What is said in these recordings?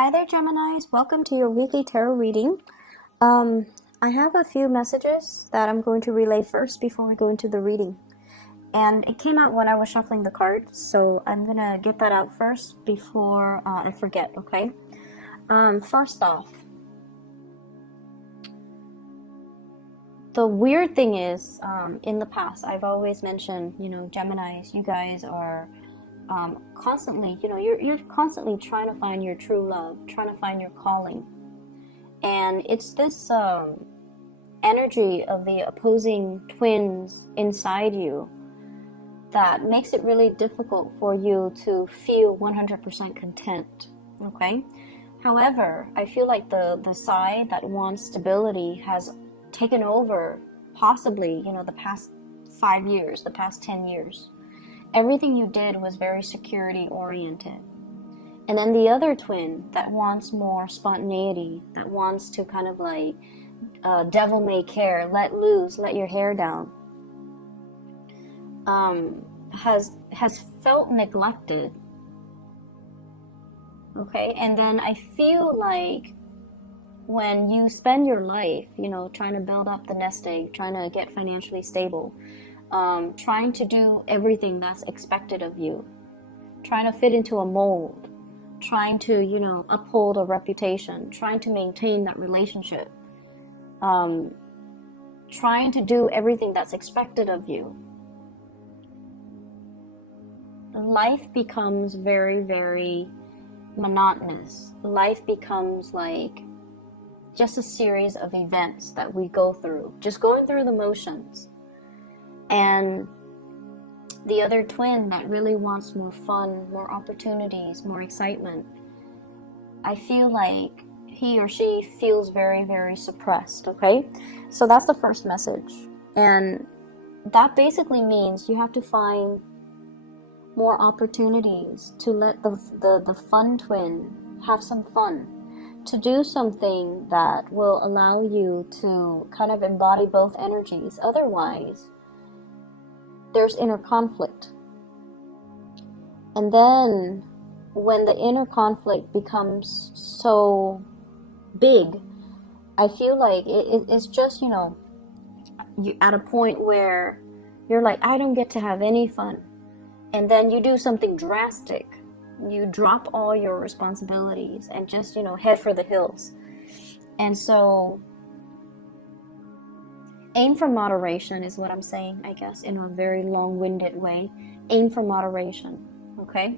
Hi there, Geminis. Welcome to your weekly tarot reading. I have a few messages that I'm going to relay first before we go into the reading. And it came out when I was shuffling the cards, so I'm going to get that out first before I forget, okay? First off, the weird thing is, in the past, I've always mentioned, Geminis, you guys are constantly, you're constantly trying to find your true love, trying to find your calling. And it's this energy of the opposing twins inside you that makes it really difficult for you to feel 100% content, okay? However, I feel like the side that wants stability has taken over, possibly, the past 5 years, the past 10 years. Everything you did was very security oriented. And then the other twin that wants more spontaneity, that wants to kind of like devil may care, let loose, let your hair down, has felt neglected. Okay, and then I feel like when you spend your life, trying to build up the nest egg, trying to get financially stable, trying to do everything that's expected of you, trying to fit into a mold, trying to, uphold a reputation, trying to maintain that relationship, trying to do everything that's expected of you, life becomes very, very monotonous. Life becomes like just a series of events that we go through, just going through the motions. And the other twin that really wants more fun, more opportunities, more excitement, I feel like he or she feels very, very suppressed, okay? So that's the first message. And that basically means you have to find more opportunities to let the fun twin have some fun, to do something that will allow you to kind of embody both energies. Otherwise, there's inner conflict. And then when the inner conflict becomes so big, I feel like it's just, you're at a point where you're like, I don't get to have any fun. And then you do something drastic. You drop all your responsibilities and just, head for the hills. And so aim for moderation is what I'm saying, I guess, in a very long-winded way. Aim for moderation, okay?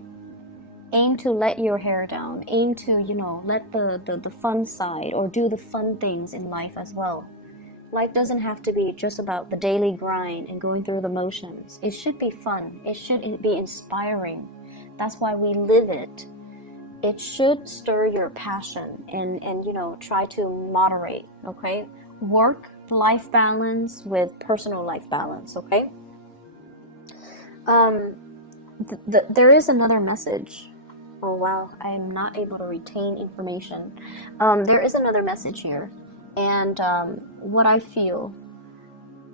Aim to let your hair down. Aim to, let the fun side, or do the fun things in life as well. Life doesn't have to be just about the daily grind and going through the motions. It should be fun. It should be inspiring. That's why we live it. It should stir your passion and try to moderate, okay? Work-life balance with personal life balance, okay? There is another message. Oh wow, I am not able to retain information. There is another message here, and what I feel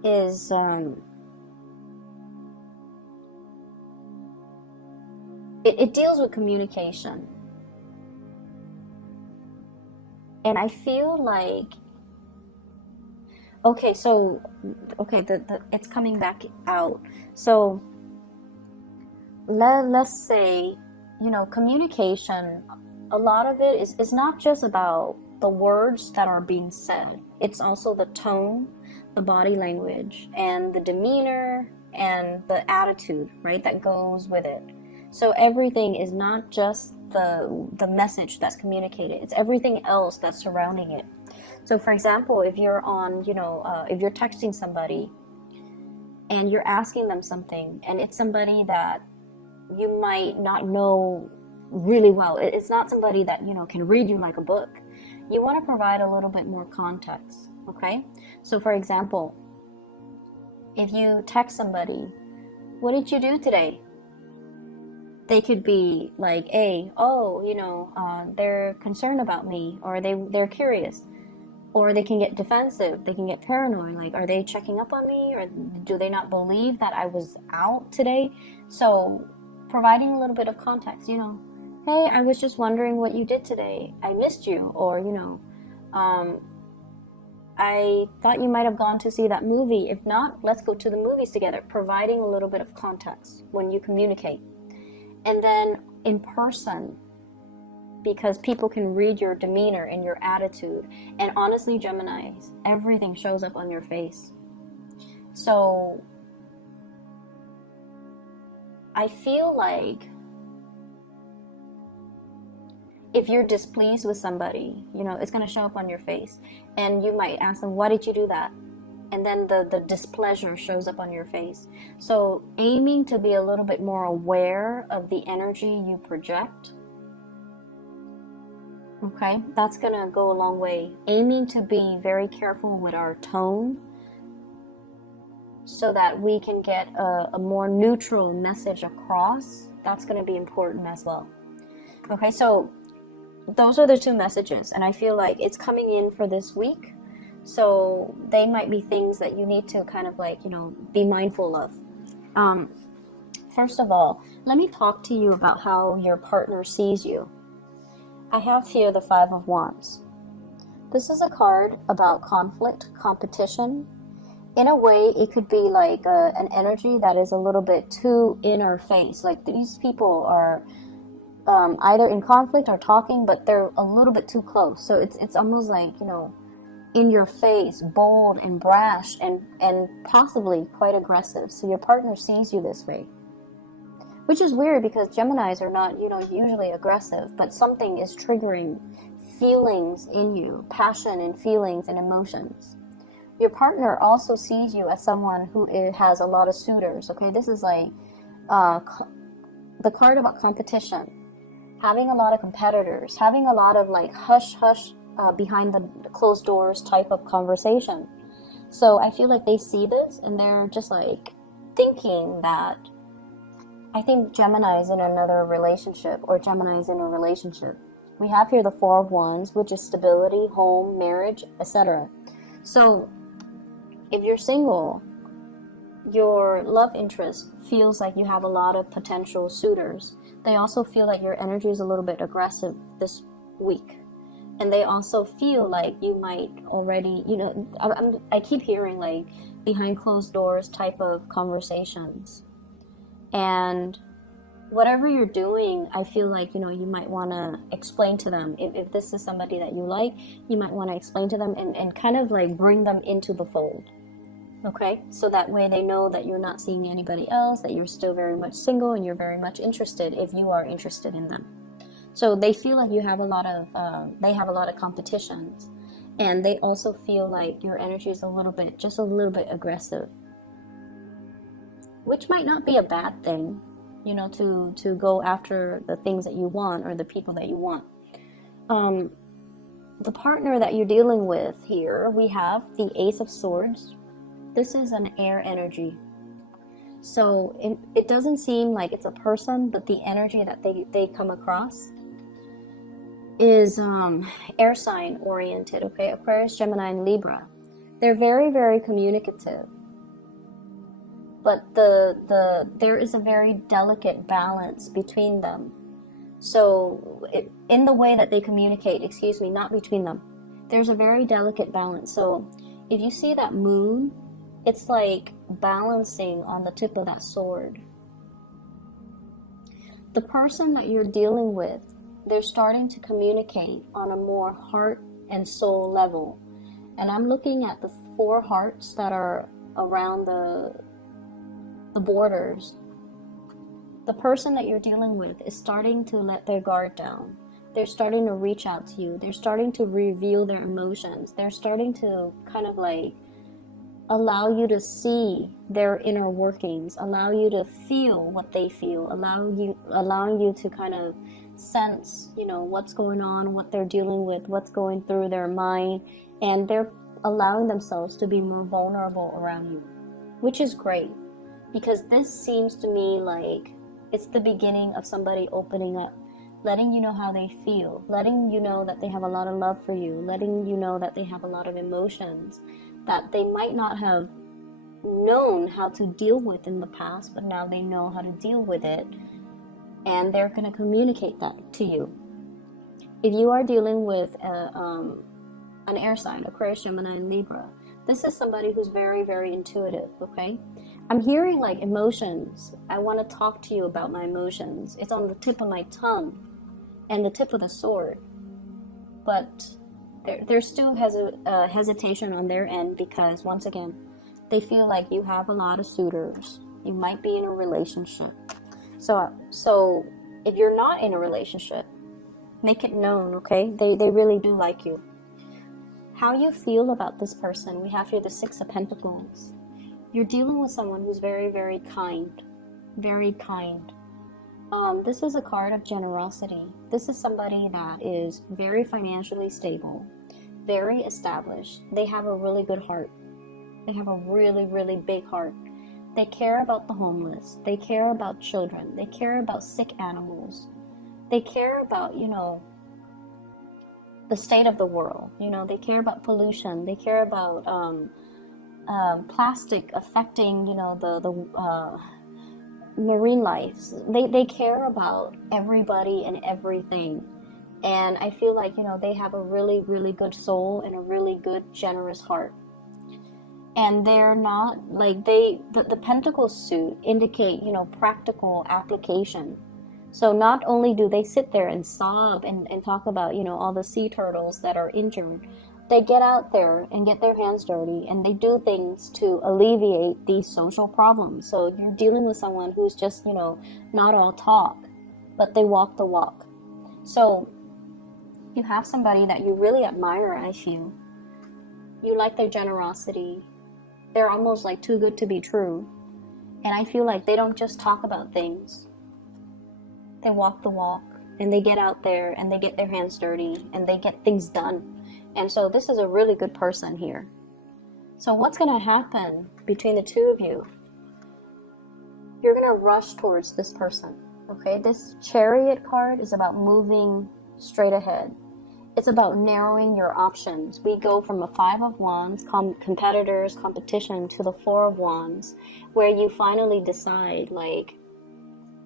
is it deals with communication, and I feel like it's coming back out. So let's say, communication, a lot of it is not just about the words that are being said. It's also the tone, the body language, and the demeanor, and the attitude, right, that goes with it. So everything is not just the message that's communicated. It's everything else that's surrounding it. So for example, if you're on, if you're texting somebody and you're asking them something, and it's somebody that you might not know really well, it's not somebody that, can read you like a book, you want to provide a little bit more context, okay? So for example, if you text somebody, what did you do today? They could be like, they're concerned about me, or they're curious. Or they can get defensive, they can get paranoid, like, are they checking up on me, or do they not believe that I was out today? So providing a little bit of context, hey, I was just wondering what you did today. I missed you. Or, you know, I thought you might have gone to see that movie. If not, let's go to the movies together, providing a little bit of context when you communicate. And then in person, because people can read your demeanor and your attitude. And honestly, Geminis, everything shows up on your face. So I feel like if you're displeased with somebody, you know, it's going to show up on your face. And you might ask them, why did you do that? And then the displeasure shows up on your face. So aiming to be a little bit more aware of the energy you project. Okay, that's going to go a long way. Aiming to be very careful with our tone so that we can get a more neutral message across. That's going to be important as well. Okay, so those are the two messages, and I feel like it's coming in for this week. So they might be things that you need to kind of like, you know, be mindful of. First of all, let me talk to you about how your partner sees you. I have here the Five of Wands. This is a card about conflict, competition. In a way, it could be like an energy that is a little bit too in our face. Like these people are either in conflict or talking, but they're a little bit too close. So it's almost like, you know, in your face, bold and brash and possibly quite aggressive. So your partner sees you this way. Which is weird because Geminis are not, you know, usually aggressive, but something is triggering feelings in you, passion and feelings and emotions. Your partner also sees you as someone who has a lot of suitors, okay? This is like the card about competition. Having a lot of competitors, having a lot of like hush-hush behind the closed doors type of conversation. So I feel like they see this and they're just like thinking that I think Gemini is in another relationship or Gemini is in a relationship. We have here the Four of Wands, which is stability, home, marriage, etc. So if you're single, your love interest feels like you have a lot of potential suitors. They also feel like your energy is a little bit aggressive this week. And they also feel like you might already, you know, I keep hearing like behind closed doors type of conversations. And whatever you're doing, I feel like, you know, you might want to explain to them. If this is somebody that you like, you might want to explain to them and kind of like bring them into the fold. Okay? So that way they know that you're not seeing anybody else, that you're still very much single and you're very much interested if you are interested in them. So they feel like you have a lot of, they have a lot of competitions. And they also feel like your energy is just a little bit aggressive. Which might not be a bad thing, you know, to go after the things that you want or the people that you want. The partner that you're dealing with here, we have the Ace of Swords. This is an air energy. So it doesn't seem like it's a person, but the energy that they come across is air sign oriented, okay? Aquarius, Gemini, and Libra. They're very, very communicative. But there is a very delicate balance between them. So in the way that they communicate, not between them, there's a very delicate balance. So if you see that moon, it's like balancing on the tip of that sword. The person that you're dealing with, they're starting to communicate on a more heart and soul level. And I'm looking at the 4 hearts that are around the borders. The person that you're dealing with is starting to let their guard down. They're starting to reach out to you. They're starting to reveal their emotions. They're starting to kind of like allow you to see their inner workings, allow you to feel what they feel, allowing you to kind of sense, you know, what's going on, what they're dealing with, what's going through their mind, and they're allowing themselves to be more vulnerable around you, which is great. Because this seems to me like it's the beginning of somebody opening up, letting you know how they feel, letting you know that they have a lot of love for you, letting you know that they have a lot of emotions that they might not have known how to deal with in the past, but now they know how to deal with it. and they're going to communicate that to you. If you are dealing with an air sign, Aquarius, Gemini, and Libra, this is somebody who's very, very intuitive, okay? I'm hearing like emotions. I want to talk to you about my emotions. It's on the tip of my tongue and the tip of the sword. But there still has a hesitation on their end because, once again, they feel like you have a lot of suitors. You might be in a relationship. So if you're not in a relationship, make it known, okay? They really do like you. How you feel about this person, we have here the Six of Pentacles. You're dealing with someone who's very, very kind. Very kind. This is a card of generosity. This is somebody that is very financially stable, very established. They have a really good heart. They have a really, really big heart. They care about the homeless. They care about children. They care about sick animals. They care about, the state of the world. They care about pollution. They care about plastic affecting, the marine lives. They care about everybody and everything. And I feel like, they have a really, really good soul and a really good, generous heart. And they're not, like, the Pentacles suit indicate, practical application. So not only do they sit there and sob and talk about, all the sea turtles that are injured, they get out there and get their hands dirty and they do things to alleviate these social problems. So you're dealing with someone who's just, not all talk, but they walk the walk. So you have somebody that you really admire, I feel. You like their generosity. They're almost like too good to be true. And I feel like they don't just talk about things. They walk the walk and they get out there and they get their hands dirty and they get things done. And so this is a really good person here. So what's going to happen between the two of you? You're going to rush towards this person. Okay, this Chariot card is about moving straight ahead. It's about narrowing your options. We go from a Five of Wands, competitors, competition, to the Four of Wands, where you finally decide, like,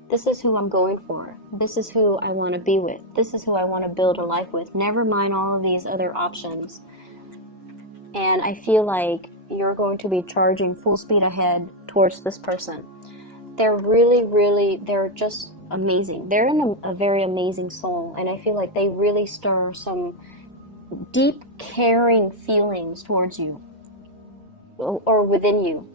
this is who I'm going for. This is who I want to be with. This is who I want to build a life with. Never mind all of these other options. And I feel like you're going to be charging full speed ahead towards this person. They're really, really, they're just amazing. They're in a very amazing soul. And I feel like they really stir some deep, caring feelings towards you or within you.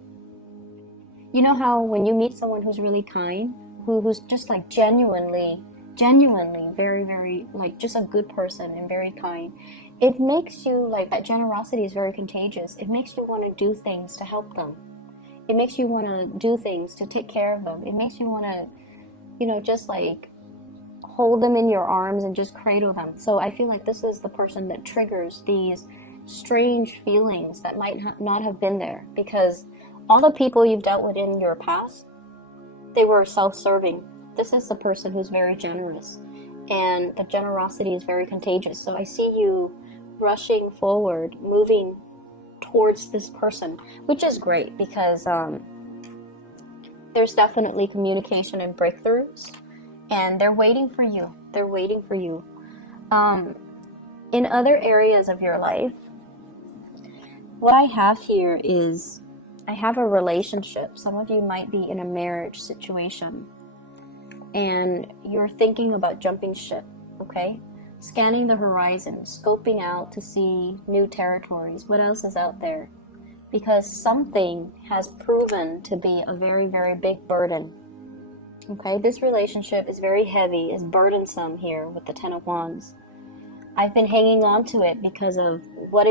You know how when you meet someone who's really kind, who's just like genuinely very, very, like, just a good person and very kind, it makes you, like, that generosity is very contagious. It makes you want to do things to help them. It makes you want to do things to take care of them. It makes you want to, just like hold them in your arms and just cradle them. So I feel like this is the person that triggers these strange feelings that might not have been there, because all the people you've dealt with in your past, they were self-serving. This is the person who's very generous, and the generosity is very contagious. So I see you rushing forward, moving towards this person, which is great because there's definitely communication and breakthroughs, and they're waiting for you. They're waiting for you. In other areas of your life, what I have here is I have a relationship. Some of you might be in a marriage situation and you're thinking about jumping ship, okay? Scanning the horizon, scoping out to see new territories. What else is out there? Because something has proven to be a very, very big burden. Okay, this relationship is very heavy, is burdensome here with the Ten of Wands. I've been hanging on to it because of what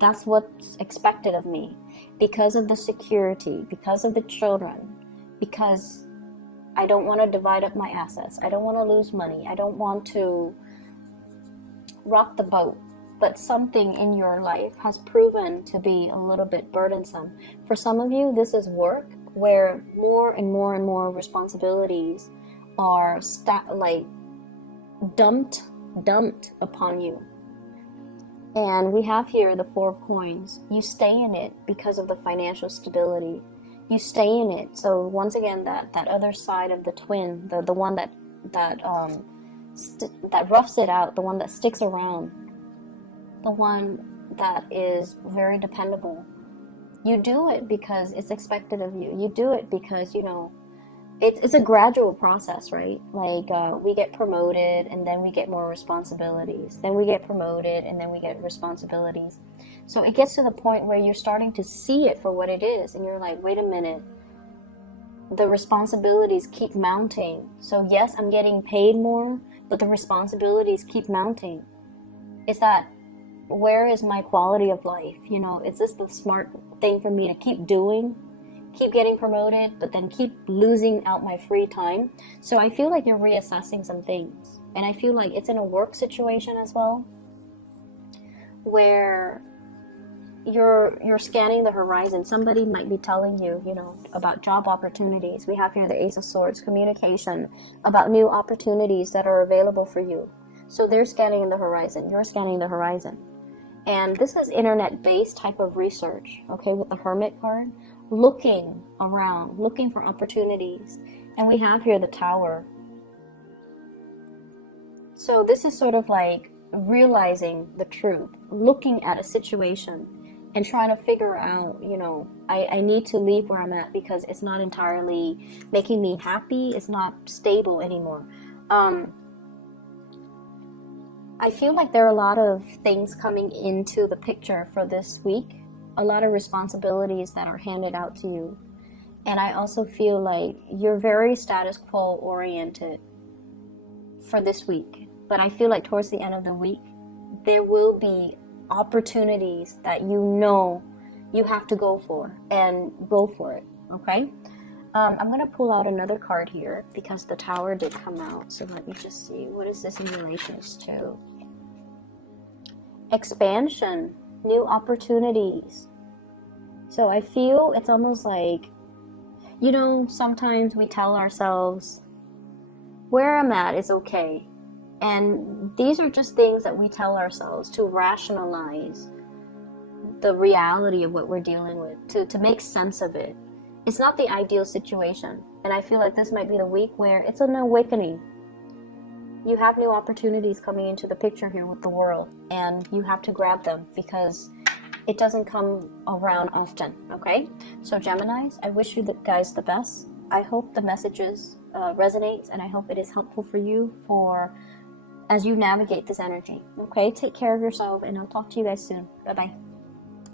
that's what's expected of me. Because of the security, because of the children, because I don't want to divide up my assets. I don't want to lose money. I don't want to rock the boat. But something in your life has proven to be a little bit burdensome. For some of you, this is work where more and more and more responsibilities are dumped upon you. And we have here the Four of Coins. You stay in it because of the financial stability. You stay in it. So once again, that other side of the twin, the one that that roughs it out, the one that sticks around, the one that is very dependable. You do it because it's expected of you. You do it because, you know, it's a gradual process, right? Like we get promoted and then we get more responsibilities. Then we get promoted and then we get responsibilities. So it gets to the point where you're starting to see it for what it is. And you're like, wait a minute. The responsibilities keep mounting. So yes, I'm getting paid more, but the responsibilities keep mounting. Is that, where is my quality of life? You know, is this the smart thing for me to keep doing? Keep getting promoted, but then keep losing out my free time. So I feel like you're reassessing some things. And I feel like it's in a work situation as well, where you're scanning the horizon. Somebody might be telling you, you know, about job opportunities. We have here the Ace of Swords, communication, about new opportunities that are available for you. So they're scanning the horizon. You're scanning the horizon. And this is internet-based type of research, okay, with the Hermit card. Looking around, looking for opportunities. And we have here the Tower. So this is sort of like realizing the truth, looking at a situation and trying to figure out, you know, I need to leave where I'm at because it's not entirely making me happy. It's not stable anymore. I feel like there are a lot of things coming into the picture for this week. A lot of responsibilities that are handed out to you. And I also feel like you're very status quo oriented for this week. But I feel like towards the end of the week, there will be opportunities that you know you have to go for, and go for it, okay? I'm going to pull out another card here because the Tower did come out. So let me just see. What is this in relation to? Expansion. New opportunities. So I feel it's almost like, you know, sometimes we tell ourselves, where I'm at is okay. And these are just things that we tell ourselves to rationalize the reality of what we're dealing with, to make sense of it. It's not the ideal situation. And I feel like this might be the week where it's an awakening. You have new opportunities coming into the picture here with the world, and you have to grab them because it doesn't come around often, okay? So Geminis, I wish you guys the best. I hope the messages resonate, and I hope it is helpful for you as you navigate this energy, okay? Take care of yourself, and I'll talk to you guys soon. Bye-bye.